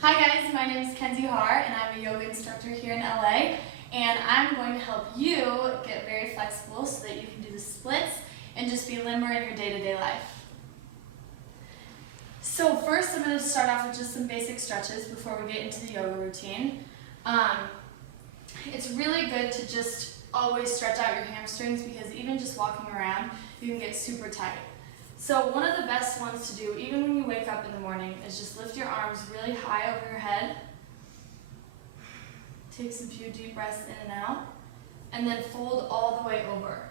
Hi guys, my name is Kenzie Har and I'm a yoga instructor here in LA, and I'm going to help you get very flexible so that you can do the splits and just be limber in your day-to-day life. So first I'm going to start off with just some basic stretches before we get into the yoga routine. It's really good to just always stretch out your hamstrings because even just walking around you can get super tight. So one of the best ones to do, even when you wake up in the morning, is just lift your arms really high over your head. Take some few deep breaths in and out, and then fold all the way over.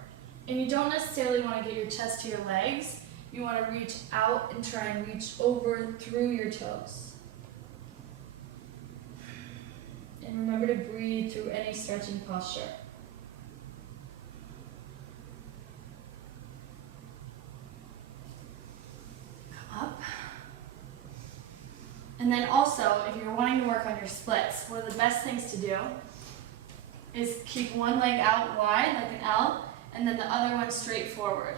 And you don't necessarily want to get your chest to your legs. You want to reach out and try and reach over through your toes. And remember to breathe through any stretching posture. Up. And then also, if you're wanting to work on your splits, one of the best things to do is keep one leg out wide like an L, and then the other one straight forward.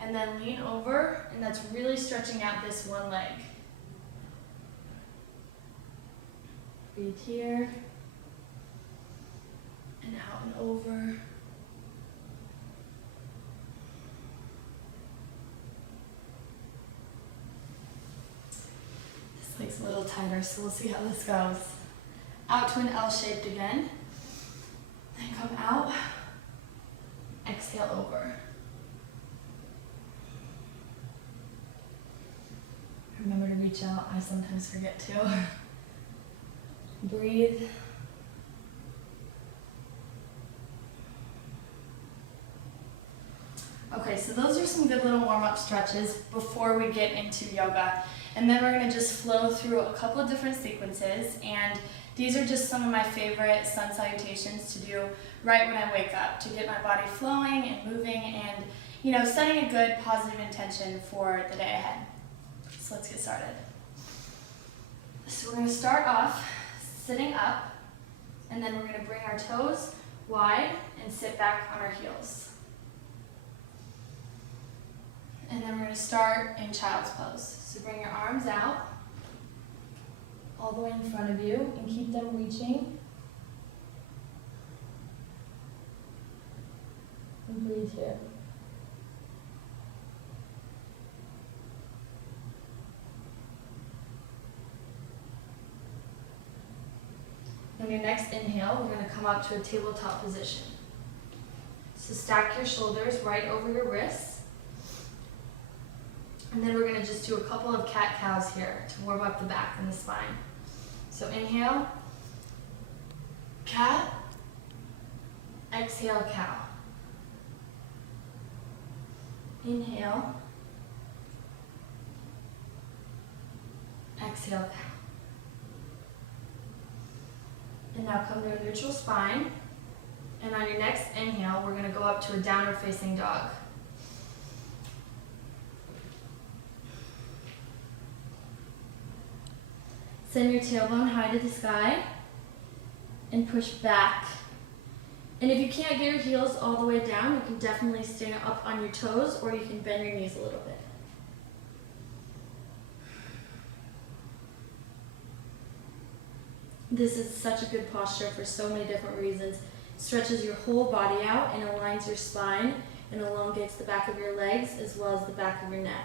And then lean over, and that's really stretching out this one leg. Breathe here, and out and over. Leg's a little tighter, so we'll see how this goes. Out to an L-shaped again. Then come out. Exhale over. Remember to reach out. I sometimes forget to. Breathe. Okay, so those are some good little warm-up stretches before we get into yoga. And then we're going to just flow through a couple of different sequences, and these are just some of my favorite sun salutations to do right when I wake up to get my body flowing and moving and, setting a good positive intention for the day ahead. So let's get started. So we're going to start off sitting up, and then we're going to bring our toes wide and sit back on our heels. And then we're going to start in child's pose. So bring your arms out, all the way in front of you, and keep them reaching. And breathe here. On your next inhale, we're going to come up to a tabletop position. So stack your shoulders right over your wrists. And then we're going to just do a couple of cat-cows here to warm up the back and the spine. So inhale, cat, exhale, cow. Inhale, exhale, cow. And now come to a neutral spine. And on your next inhale, we're going to go up to a downward facing dog. Send your tailbone high to the sky and push back. And if you can't get your heels all the way down, you can definitely stay up on your toes, or you can bend your knees a little bit. This is such a good posture for so many different reasons. It stretches your whole body out and aligns your spine and elongates the back of your legs as well as the back of your neck.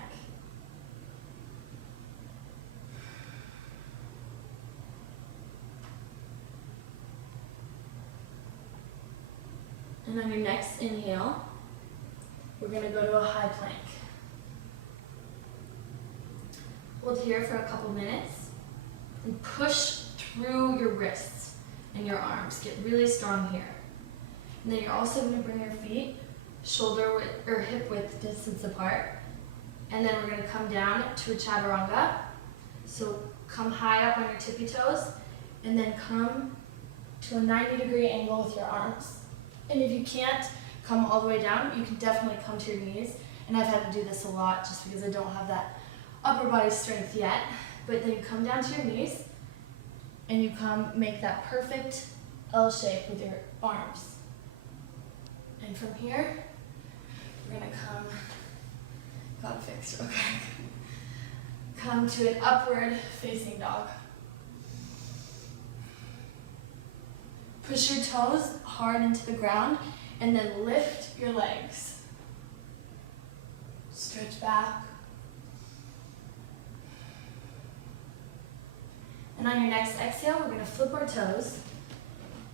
And on your next inhale, we're going to go to a high plank. Hold here for a couple minutes and push through your wrists and your arms. Get really strong here. And then you're also going to bring your feet shoulder width or hip width distance apart. And then we're going to come down to a chaturanga. So come high up on your tippy toes and then come to a 90-degree angle with your arms. And if you can't come all the way down, you can definitely come to your knees. And I've had to do this a lot just because I don't have that upper body strength yet. But then you come down to your knees and you make that perfect L shape with your arms. And from here, we're gonna got fixed, okay. Come to an upward facing dog. Push your toes hard into the ground and then lift your legs. Stretch back. And on your next exhale, we're going to flip our toes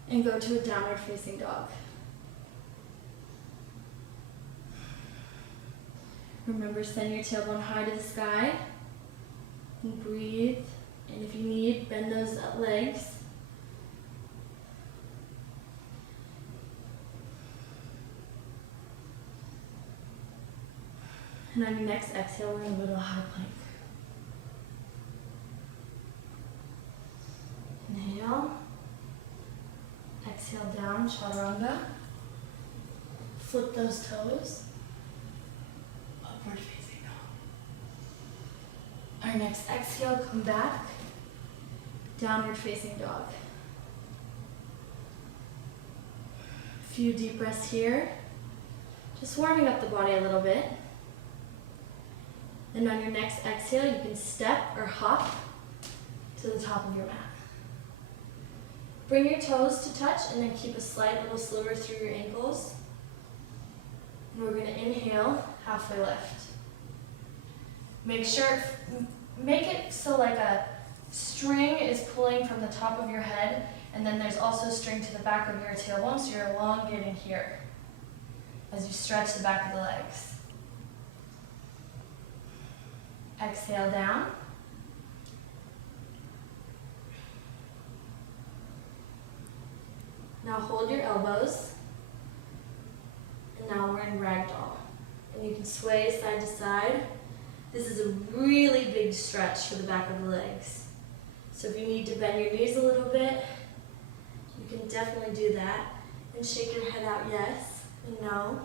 and go to a downward facing dog. Remember, send your tailbone high to the sky and breathe. And if you need, bend those legs. And on your next exhale, we're going to go to a high plank. Inhale. Exhale down, chaturanga. Flip those toes. Upward facing dog. Our next exhale, come back. Downward facing dog. A few deep breaths here. Just warming up the body a little bit. And on your next exhale, you can step or hop to the top of your mat. Bring your toes to touch and then keep a slight little sliver through your ankles. And we're going to inhale, halfway lift. Make it so like a string is pulling from the top of your head, and then there's also a string to the back of your tailbone, so you're elongating here as you stretch the back of the legs. Exhale down. Now hold your elbows. And now we're in ragdoll. And you can sway side to side. This is a really big stretch for the back of the legs. So if you need to bend your knees a little bit, you can definitely do that. And shake your head out yes and no.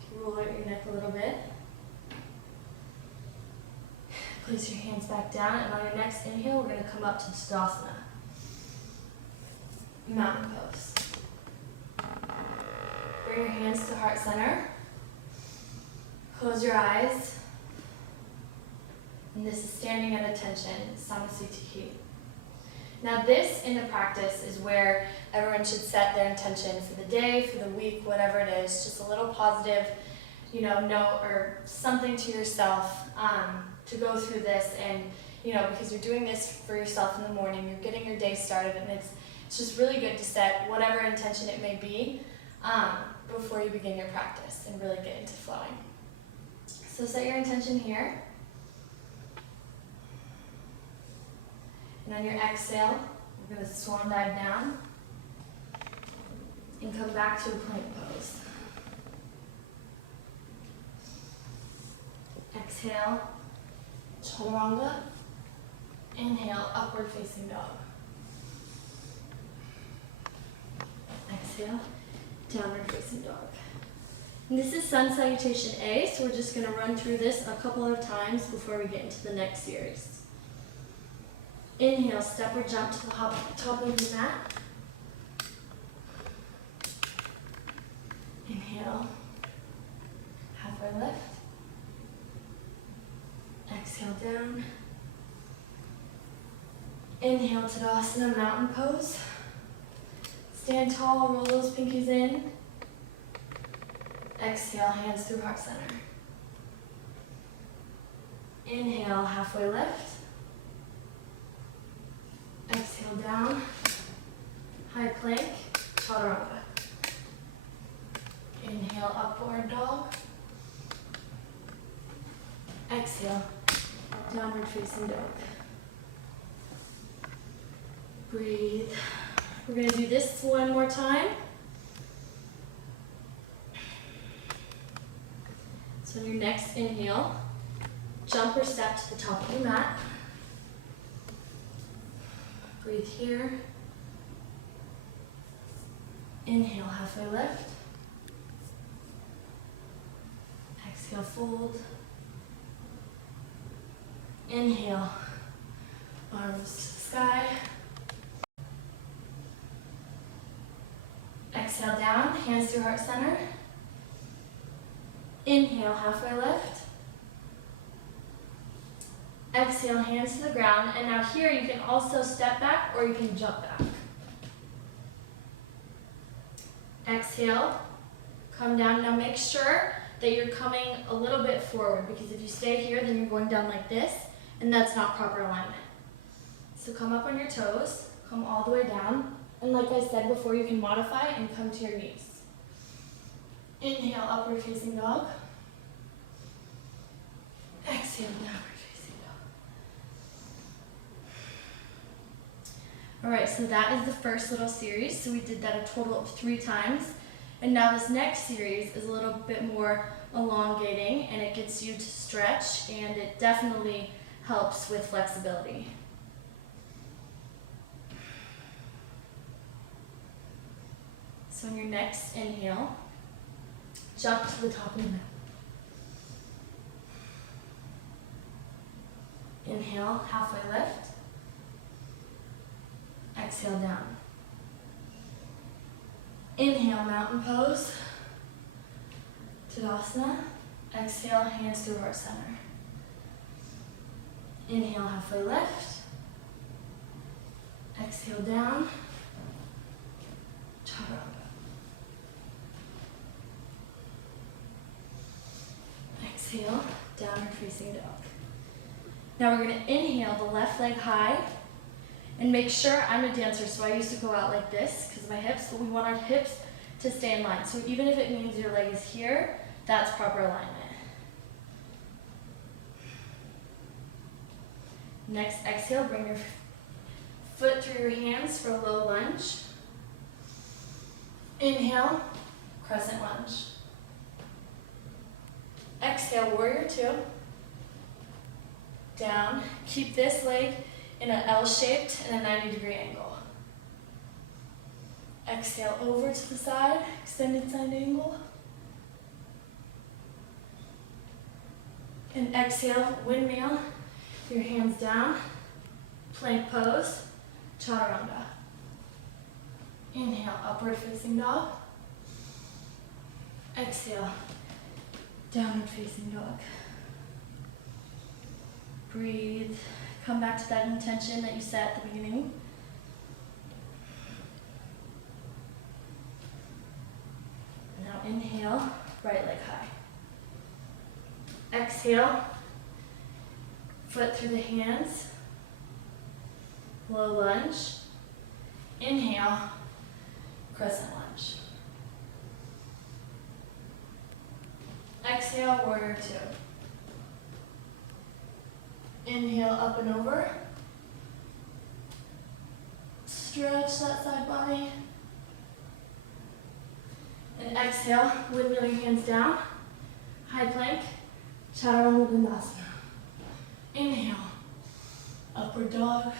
You can roll out your neck a little bit. Place your hands back down, and on your next inhale, we're going to come up to Tadasana. Mountain pose. Bring your hands to heart center. Close your eyes. And this is standing at attention, Samasthiti. Now this, in the practice, is where everyone should set their intention for the day, for the week, whatever it is. Just a little positive, note or something to yourself to go through this. And, because you're doing this for yourself in the morning, you're getting your day started, and it's just really good to set whatever intention it may be before you begin your practice and really get into flowing. So set your intention here. And on your exhale, we're going to swan dive down and come back to a plank pose. Exhale, chaturanga. Inhale, upward facing dog. Exhale, downward facing dog. And this is sun salutation A, so we're just going to run through this a couple of times before we get into the next series. Inhale, step or jump to the top of your mat. Inhale, halfway lift. Exhale down. Inhale, Tadasana, mountain pose. Stand tall, roll those pinkies in. Exhale, hands through heart center. Inhale, halfway lift. Exhale down. High plank, chaturanga. Inhale, upward dog. Exhale, downward facing dog. Breathe. We're going to do this one more time. So on your next inhale, jump or step to the top of your mat. Breathe here. Inhale, halfway lift. Exhale, fold. Inhale, arms to the sky. Exhale down, hands through heart center. Inhale, halfway lift. Exhale, hands to the ground. And now here you can also step back or you can jump back. Exhale, come down. Now make sure that you're coming a little bit forward, because if you stay here, then you're going down like this, and that's not proper alignment. So come up on your toes, come all the way down, and like I said before, you can modify and come to your knees. Inhale, upward facing dog. Exhale, downward facing dog. All right, so that is the first little series. So we did that a total of 3 times. And now this next series is a little bit more elongating, and it gets you to stretch, and it definitely helps with flexibility. So in your next inhale, jump to the top of the mat. Inhale, halfway lift. Exhale, down. Inhale, mountain pose. Tadasana. Exhale, hands through heart center. Inhale, halfway lift. Exhale, down. Chaturanga. Exhale, downward facing dog. Now we're going to inhale the left leg high, and make sure, I'm a dancer, so I used to go out like this because of my hips, but we want our hips to stay in line. So even if it means your leg is here, that's proper alignment. Next, exhale, bring your foot through your hands for a low lunge. Inhale, crescent lunge. Exhale, warrior 2. Down. Keep this leg in an L-shaped and a 90-degree angle. Exhale, over to the side, extended side angle. And exhale, windmill, your hands down, plank pose, chaturanga. Inhale, upward facing dog. Exhale, downward facing dog. Breathe. Come back to that intention that you set at the beginning. Now inhale, right leg high. Exhale, foot through the hands, low lunge. Inhale, crescent lunge. Exhale, warrior 2. Inhale, up and over. Stretch that side body. And exhale, windmill your hands down. High plank, chaturanga dandasana. Inhale, upward dog.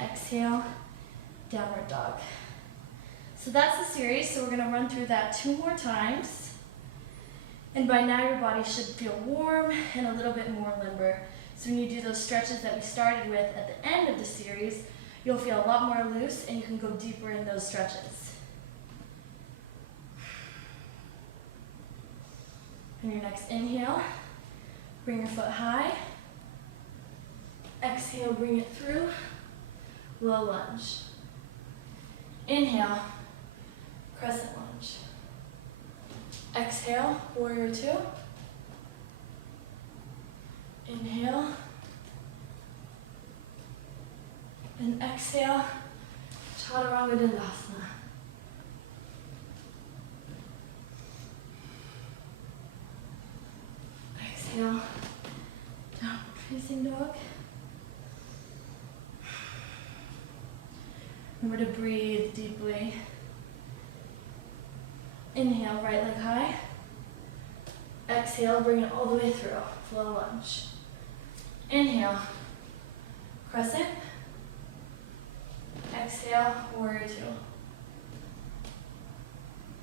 Exhale, downward dog. So that's the series, so we're gonna run through that 2 more times. And by now your body should feel warm and a little bit more limber. So when you do those stretches that we started with at the end of the series, you'll feel a lot more loose and you can go deeper in those stretches. And your next inhale, bring your foot high. Exhale, bring it through, low lunge. Inhale, crescent lunge. Exhale, warrior 2. Inhale. And exhale, chaturanga dandasana. Exhale, downward facing dog. Remember to breathe deeply. Inhale, right leg high. Exhale, bring it all the way through, low lunge. Inhale, crescent. Exhale, warrior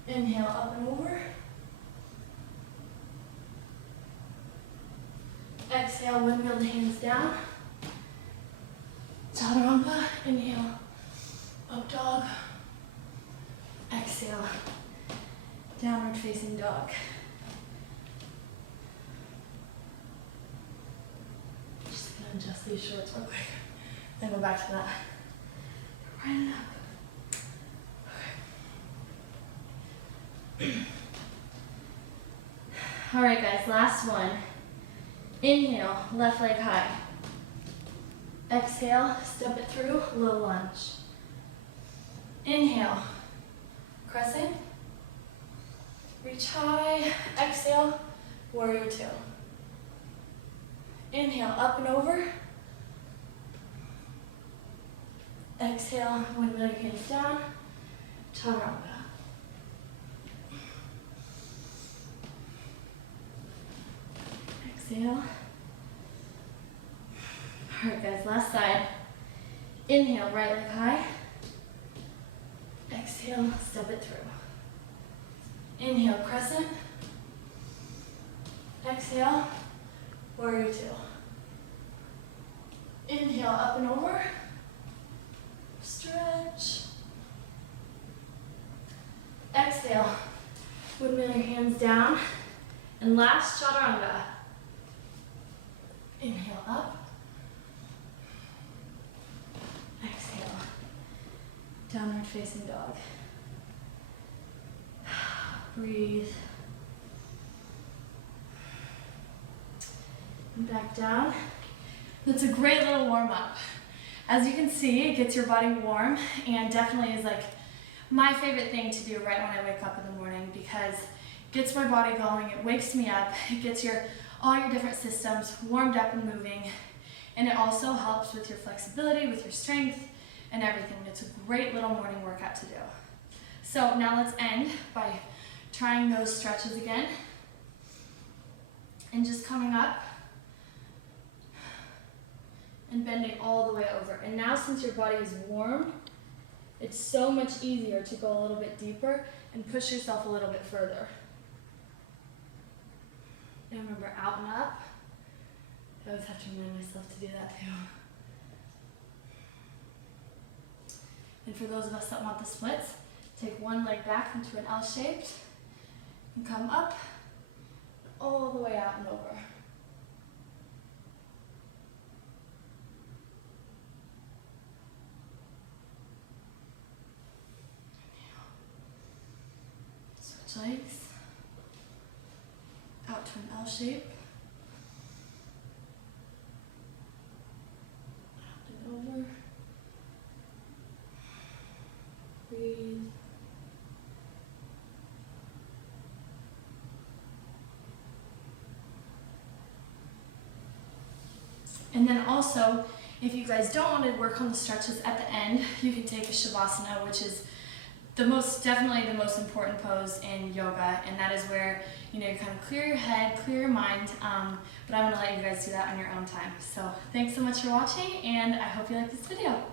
2. Inhale, up and over. Exhale, windmill the hands down. Chaturanga, inhale, up dog. Exhale, downward facing dog. adjust these shorts real quick. Then go back to that. Right and up. Okay. All right, guys, last one. Inhale, left leg high. Exhale, step it through, low lunge. Inhale, crescent. Reach high, exhale, warrior two. Inhale, up and over. Exhale, windmill your hands down, chaturanga. Exhale. All right, guys, last side. Inhale, right leg high. Exhale, step it through. Inhale, crescent. Exhale, warrior two. Inhale, up and over. Stretch. Exhale, windmill your hands down. And last, chaturanga. Inhale, up. Exhale, downward facing dog. Breathe. And back down. That's a great little warm up. As you can see, it gets your body warm and definitely is like my favorite thing to do right when I wake up in the morning because it gets my body going, it wakes me up, it gets all your different systems warmed up and moving, and it also helps with your flexibility, with your strength, and everything. It's a great little morning workout to do. So now let's end by trying those stretches again, and just coming up and bending all the way over. And now since your body is warm, it's so much easier to go a little bit deeper and push yourself a little bit further. And remember, out and up. I always have to remind myself to do that too. And for those of us that want the splits, take one leg back into an L shaped and come up all the way out and over. Switch legs. Out to an L shape. Out and over. Breathe. And then also, if you guys don't want to work on the stretches at the end, you can take a Shavasana, which is definitely the most important pose in yoga, and that is where you kind of clear your head, clear your mind, but I'm going to let you guys do that on your own time. So thanks so much for watching, and I hope you like this video.